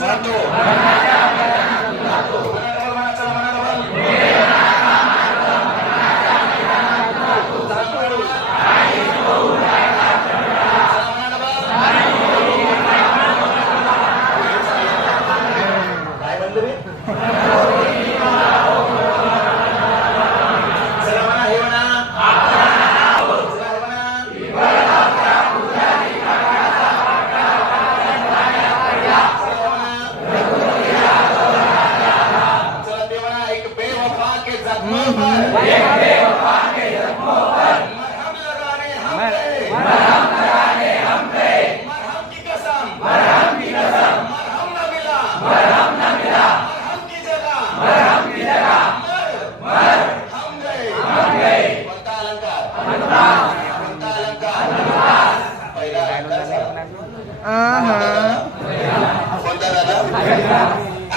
जातो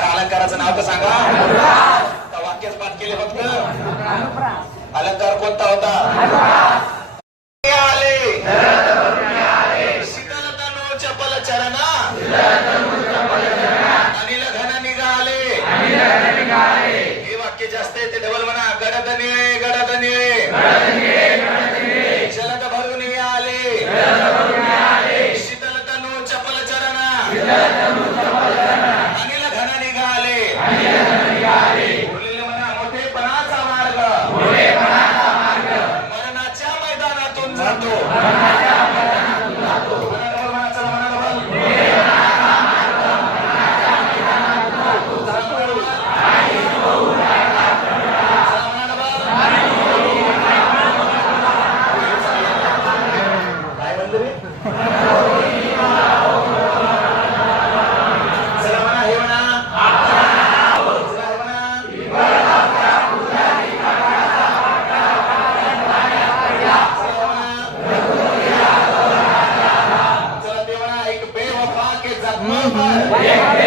अलंकाराचं नाव तर सांगा वाक्यच पाठ केले फक्त अलंकार कोणता होता आले शीतल तनु चपल चरणा अनिल घन निघाले हे वाक्य जास्त आहे ते डबल म्हणा गडद निळे जलद भरून आले शीतल तनु चपल चरणा अनिल घन निघाले बोललेलं म्हणा मोठेपणाचा मार्ग मरणाच्या मैदानातून जातो Yeah.